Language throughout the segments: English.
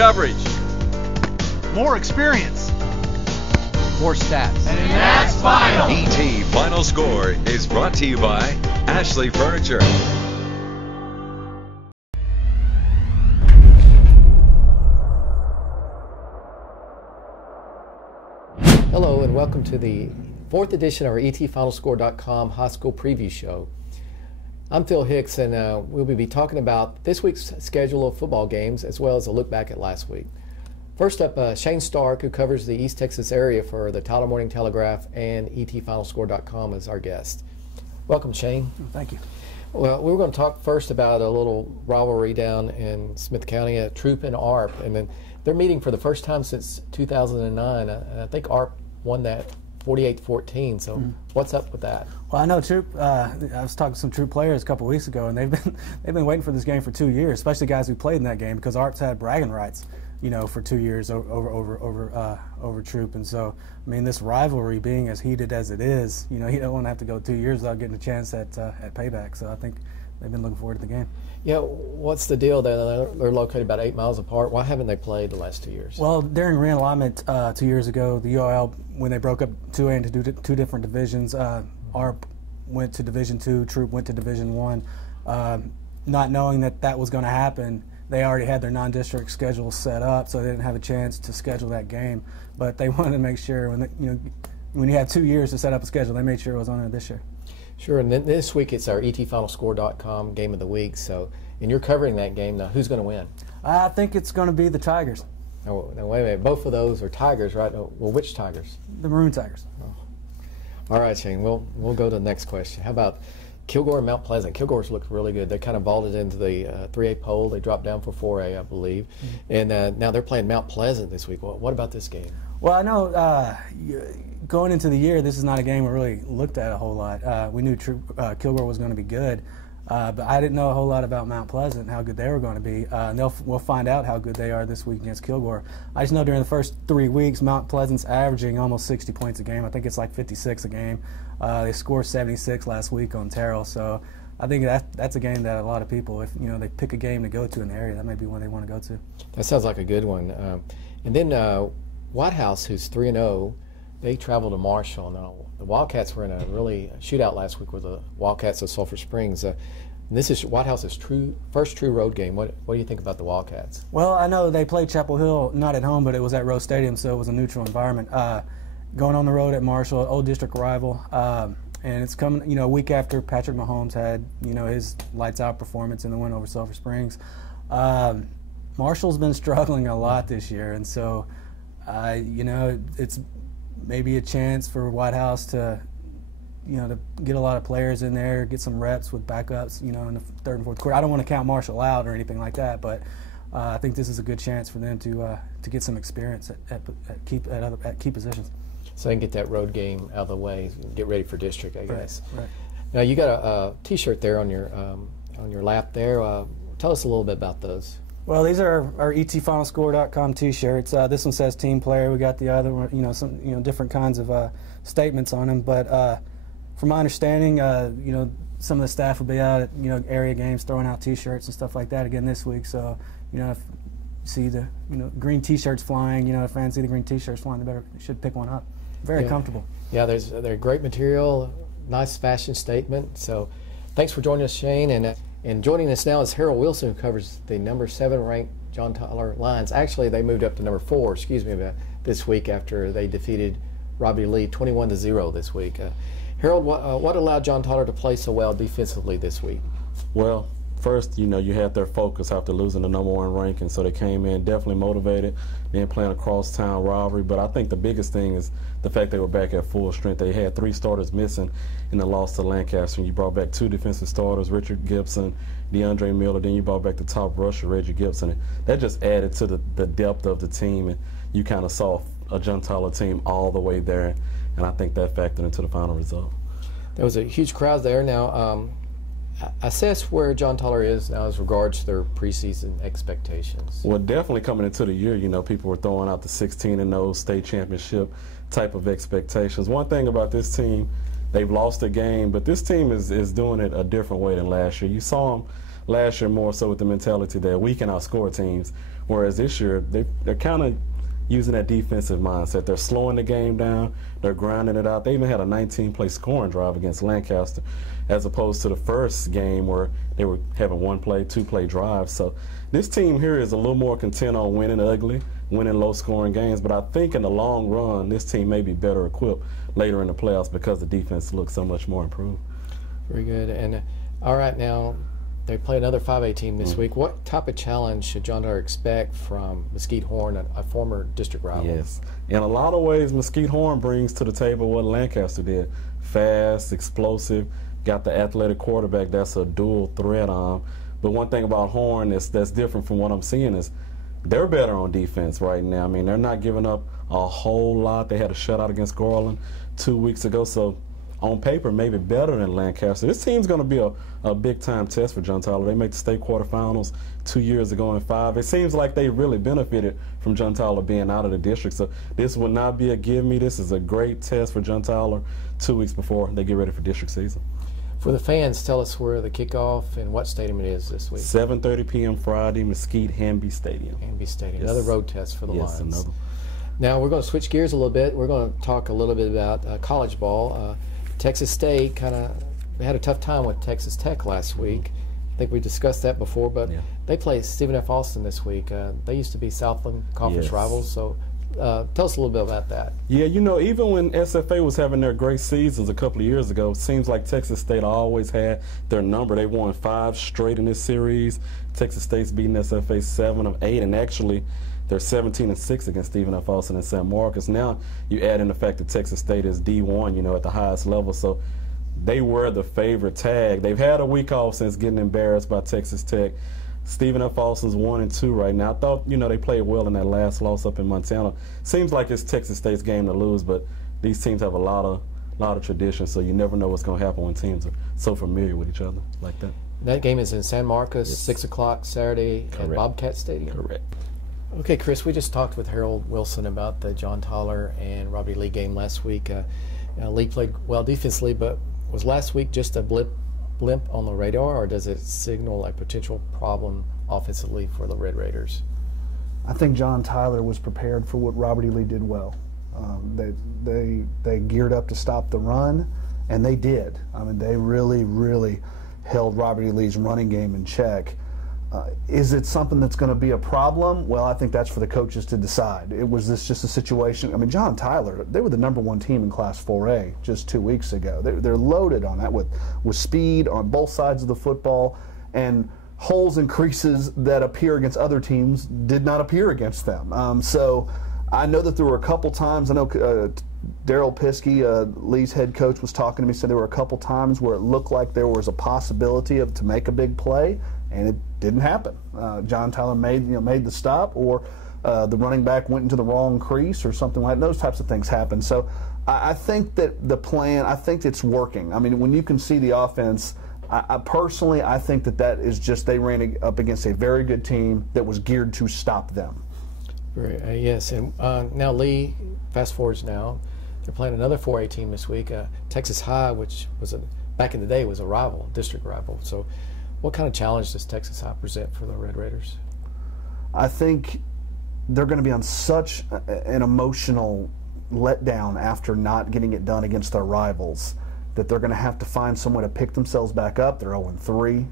coverage. More experience. More stats. And that's final. ET Final Score is brought to you by Ashley Furniture. Hello and welcome to the 4th edition of our ETFinalScore.com High School Preview Show. I'm Phil Hicks, and we'll be talking about this week's schedule of football games as well as a look back at last week. First up, Shane Stark, who covers the East Texas area for the Tyler Morning Telegraph and ETFinalScore.com, is our guest. Welcome, Shane. Thank you. Well, we were going to talk first about a little rivalry down in Smith County, Troop and ARP, and then they're meeting for the first time since 2009, and I think ARP won that 48-14. So what's up with that? Well, I know Troop. I was talking to some Troop players a couple weeks ago, and they've been waiting for this game for 2 years, especially guys who played in that game, because ARP's had bragging rights, for 2 years over Troop. And so, I mean, this rivalry being as heated as it is, you don't want to have to go 2 years without getting a chance at payback. So I think they've been looking forward to the game. Yeah, what's the deal there? They're located about 8 miles apart. Why haven't they played the last 2 years? Well, during realignment 2 years ago, the UIL, when they broke up 2A into two different divisions, ARP went to Division II, Troop went to Division I. Not knowing that was going to happen, they already had their non-district schedule set up, so they didn't have a chance to schedule that game. But they wanted to make sure when you have 2 years to set up a schedule, they made sure it was on there this year. Sure, and then this week it's our ETFinalScore.com Game of the Week. So, and you're covering that game now. Who's going to win? I think it's going to be the Tigers. Oh, now wait a minute. Both of those are Tigers, right? Well, which Tigers? The Maroon Tigers. Oh. All right, Shane. We'll go to the next question. How about Kilgore and Mount Pleasant? Kilgore's looked really good. They kind of vaulted into the 3A poll. They dropped down for 4A, I believe. And now they're playing Mount Pleasant this week. Well, what about this game? Well, I know going into the year, this is not a game we really looked at a whole lot. We knew Kilgore was going to be good, but I didn't know a whole lot about Mount Pleasant and how good they were going to be. And we'll find out how good they are this week against Kilgore. I just know during the first 3 weeks, Mount Pleasant's averaging almost 60 points a game. I think it's like 56 a game. They scored 76 last week on Terrell, so I think that's a game that a lot of people, if they pick a game to go to in the area, that might be one they want to go to. That sounds like a good one. And then White House, who's 3-0, they travel to Marshall. Now, the Wildcats were in a really shootout last week with the Wildcats of Sulphur Springs. This is White House's first true road game. What do you think about the Wildcats? Well, I know they played Chapel Hill, not at home, but it was at Rose Stadium, so it was a neutral environment. Going on the road at Marshall, old district rival, and it's coming, a week after Patrick Mahomes had, his lights-out performance in the win over Sulphur Springs. Marshall's been struggling a lot this year, and so, it's maybe a chance for White House to, to get a lot of players in there, get some reps with backups, in the third and fourth quarter. I don't want to count Marshall out or anything like that, but I think this is a good chance for them to get some experience at key positions. So they can get that road game out of the way, get ready for district, I guess. Right. Now you got a T-shirt there on your lap there. Tell us a little bit about those. Well, these are our ETFinalScore.com T-shirts. This one says Team Player. We got the other one, some different kinds of statements on them. But from my understanding, some of the staff will be out at area games throwing out T-shirts and stuff like that again this week. So if you see the green T-shirts flying, if fans see the green T-shirts flying, they should pick one up. Very comfortable. Yeah, they're great material, nice fashion statement. So thanks for joining us, Shane. And joining us now is Harold Wilson, who covers the number 7 ranked John Tyler Lions. Actually, they moved up to number 4, this week after they defeated Robbie Lee 21-0 this week. Harold, what allowed John Tyler to play so well defensively this week? Well, first, you had their focus after losing the number 1 ranking, so they came in definitely motivated, then playing a crosstown rivalry. But I think the biggest thing is the fact they were back at full strength. They had 3 starters missing in the loss to Lancaster, and you brought back 2 defensive starters, Richard Gibson, DeAndre Miller, then you brought back the top rusher, Reggie Gibson. And that just added to the depth of the team, and you kind of saw a John Tyler team all the way there, and I think that factored into the final result. There was a huge crowd there. Now, assess where John Tyler is now as regards to their preseason expectations. Well, definitely coming into the year, people were throwing out the 16-0 state championship type of expectations. One thing about this team, they've lost a game, but this team is doing it a different way than last year. You saw them last year more so with the mentality that we can outscore teams, whereas this year they're kind of using that defensive mindset. They're slowing the game down. They're grinding it out. They even had a 19-play scoring drive against Lancaster, as opposed to the first game where they were having 1-play, 2-play drives. So this team here is a little more content on winning ugly, winning low-scoring games. But I think in the long run, this team may be better equipped later in the playoffs because the defense looks so much more improved. Very good. And all right, now they play another 5A team this week. What type of challenge should John Tyler expect from Mesquite Horn, a former district rival? Yes. In a lot of ways, Mesquite Horn brings to the table what Lancaster did. Fast, explosive, got the athletic quarterback that's a dual threat on. But one thing about Horn that's different from what I'm seeing is they're better on defense right now. I mean, they're not giving up a whole lot. They had a shutout against Garland 2 weeks ago. So on paper, maybe better than Lancaster. This team's going to be a big-time test for John Tyler. They made the state quarterfinals 2 years ago in 5. It seems like they really benefited from John Tyler being out of the district. So this would not be a give-me. This is a great test for John Tyler 2 weeks before they get ready for district season. For the fans, tell us where the kickoff and what stadium it is this week. 7:30 p.m. Friday, Mesquite Hanby Stadium. Hanby Stadium. Yes. Another road test for the Lions. Another. Now we're going to switch gears a little bit. We're going to talk a little bit about college ball. Texas State had a tough time with Texas Tech last week. I think we discussed that before, but they play Stephen F. Austin this week. They used to be Southland Conference rivals, so tell us a little bit about that. Yeah, you know, even when SFA was having their great seasons a couple of years ago, it seems like Texas State always had their number. They won 5 straight in this series. Texas State's beaten SFA 7 of 8, and actually they're 17-6 against Stephen F. Austin and San Marcos. Now you add in the fact that Texas State is D1, you know, at the highest level, so they were the favorite tag. They've had a week off since getting embarrassed by Texas Tech. Stephen F. Austin's 1-2 right now. I thought, you know, they played well in that last loss up in Montana. Seems like it's Texas State's game to lose, but these teams have a lot of tradition, so you never know what's going to happen when teams are so familiar with each other like that. That game is in San Marcos, 6 o'clock Saturday at Bobcat Stadium. Correct. Okay, Chris, we just talked with Harold Wilson about the John Tyler and Robbie Lee game last week. Lee played well defensively, but was last week just a blimp on the radar, or does it signal a potential problem offensively for the Red Raiders? I think John Tyler was prepared for what Robert E. Lee did well. They geared up to stop the run, and they did. I mean, they really held Robert E. Lee's running game in check. Is it something that's going to be a problem? Well, I think that's for the coaches to decide. Was this just a situation? I mean, John Tyler, they were the #1 team in Class 4A just 2 weeks ago. They're loaded on that with speed on both sides of the football, and holes and creases that appear against other teams did not appear against them. So I know that there were a couple times, I know Daryl Piskey, Lee's head coach, was talking to me, said there were a couple times where it looked like there was a possibility to make a big play, and it didn't happen. John Tyler made the stop, or the running back went into the wrong crease or something like that. Those types of things happen. So I think that the plan, I think it's working. I mean, when you can see the offense, I personally think that is just they ran up against a very good team that was geared to stop them. Yes, and now Lee, fast forwards now, they're playing another 4A team this week, Texas High, which was back in the day was a rival, district rival. So what kind of challenge does Texas High present for the Red Raiders? I think they're going to be on such an emotional letdown after not getting it done against their rivals that they're going to have to find some way to pick themselves back up. They're 0-3.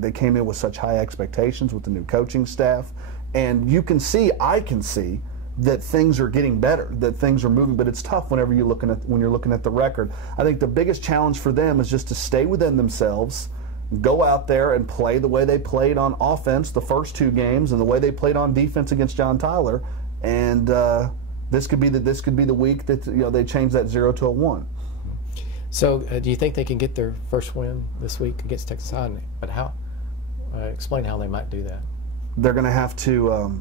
They came in with such high expectations with the new coaching staff, and I can see that things are getting better, that things are moving, but it's tough when you're looking at the record. I think the biggest challenge for them is just to stay within themselves, go out there and play the way they played on offense the first 2 games and the way they played on defense against John Tyler, and this could be the week that they change that 0 to a 1. So do you think they can get their first win this week against Texas High? But how? Explain how they might do that. They're going to have to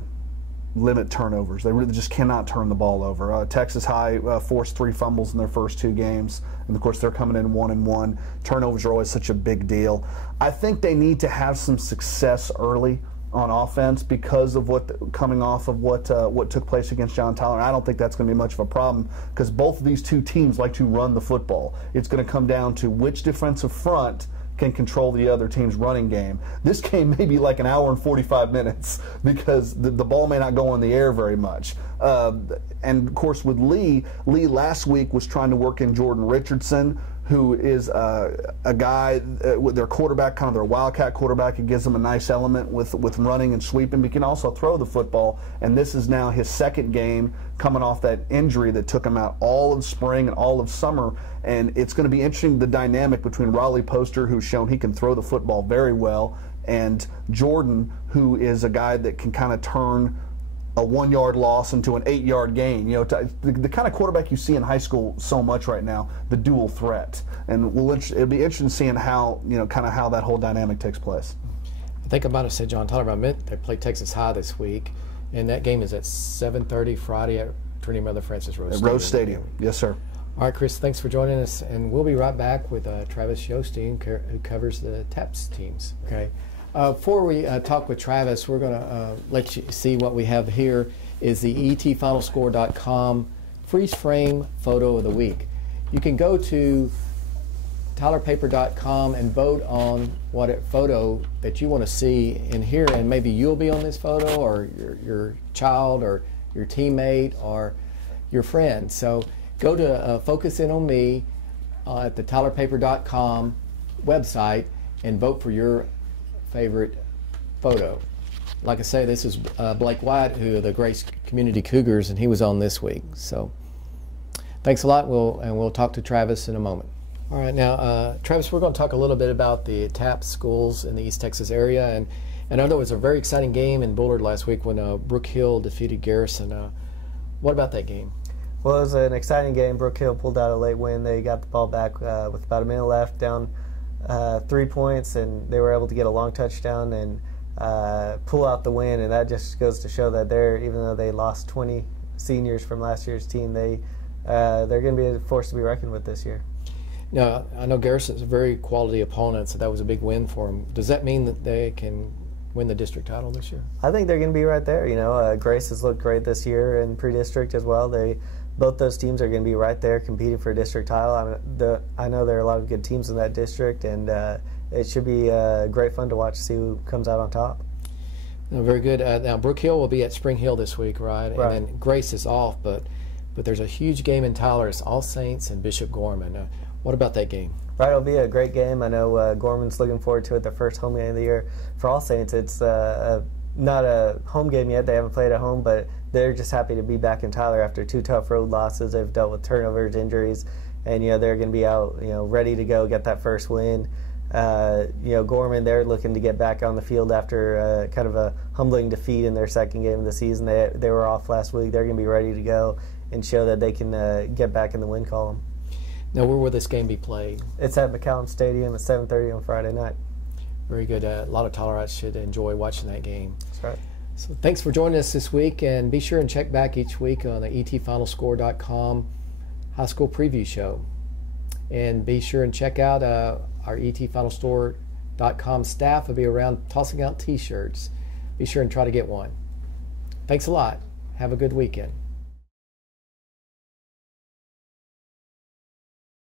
limit turnovers. They really just cannot turn the ball over. Texas High forced 3 fumbles in their first 2 games, and of course they're coming in 1-1. Turnovers are always such a big deal. I think they need to have some success early on offense because of what took place against John Tyler. And I don't think that's going to be much of a problem because both of these 2 teams like to run the football. It's going to come down to which defensive front can control the other team's running game. This game may be like an hour and 45 minutes because the ball may not go in the air very much. And of course with Lee last week was trying to work in Jordan Richardson, who is a guy with their quarterback, kind of their wildcat quarterback. It gives them a nice element with running and sweeping, but he can also throw the football. And this is now his second game coming off that injury that took him out all of spring and all of summer. And it's going to be interesting, the dynamic between Raleigh Poster, who's shown he can throw the football very well, and Jordan, who is a guy that can kind of turn a 1-yard loss into an 8-yard gain. You know, the kind of quarterback you see in high school so much right now, the dual threat. And it'll be interesting seeing how, you know, kind of how that whole dynamic takes place. I think I might have said John Tyler, but I meant they play Texas High this week, and that game is at 7:30 Friday at Trinity Mother Francis Rose Stadium. Rose Stadium, yes, sir. All right, Chris, thanks for joining us, and we'll be right back with Travis Yostein, who covers the TAPS teams. Okay. Before we talk with Travis, we're going to let you see what we have here is the ETFinalScore.com freeze frame photo of the week. You can go to tylerpaper.com and vote on what photo that you want to see in here, and maybe you'll be on this photo, or your child, or your teammate, or your friend. So go to Focus In on Me at the tylerpaper.com website and vote for your favorite photo. Like I say, this is Blake White, who are the Grace Community Cougars, and he was on this week. So thanks a lot, we'll talk to Travis in a moment. All right, now Travis, we're going to talk a little bit about the TAPS schools in the East Texas area, and I know it was a very exciting game in Bullard last week when Brook Hill defeated Garrison. What about that game? Well, it was an exciting game. Brook Hill pulled out a late win. They got the ball back with about a minute left, down 3 points, and they were able to get a long touchdown and pull out the win. And that just goes to show that even though they lost 20 seniors from last year's team, they're going to be a force to be reckoned with this year. Now, I know Garrison's a very quality opponent, so that was a big win for them. Does that mean that they can win the district title this year? I think they're going to be right there. You know, Grace has looked great this year in pre-district as well. Both those teams are going to be right there competing for a district title. I know there are a lot of good teams in that district, and it should be great fun to watch to see who comes out on top. No, very good. Now, Brook Hill will be at Spring Hill this week, right? Right. And then Grace is off, but there's a huge game in Tyler. It's All Saints and Bishop Gorman. What about that game? Right, it'll be a great game. I know Gorman's looking forward to it, their first home game of the year. For All Saints, it's not a home game yet. They haven't played at home, but they're just happy to be back in Tyler after 2 tough road losses. They've dealt with turnovers, injuries, and they're going to be out, ready to go get that first win. Gorman, they're looking to get back on the field after kind of a humbling defeat in their second game of the season. They were off last week. They're going to be ready to go and show that they can get back in the win column. Now, where will this game be played? It's at McCallum Stadium at 7:30 on Friday night. Very good. A lot of Tylerites should enjoy watching that game. That's right. So thanks for joining us this week, and be sure and check back each week on the ETFinalScore.com high school preview show. And be sure and check out our ETFinalScore.com staff will be around tossing out T-shirts. Be sure and try to get one. Thanks a lot. Have a good weekend.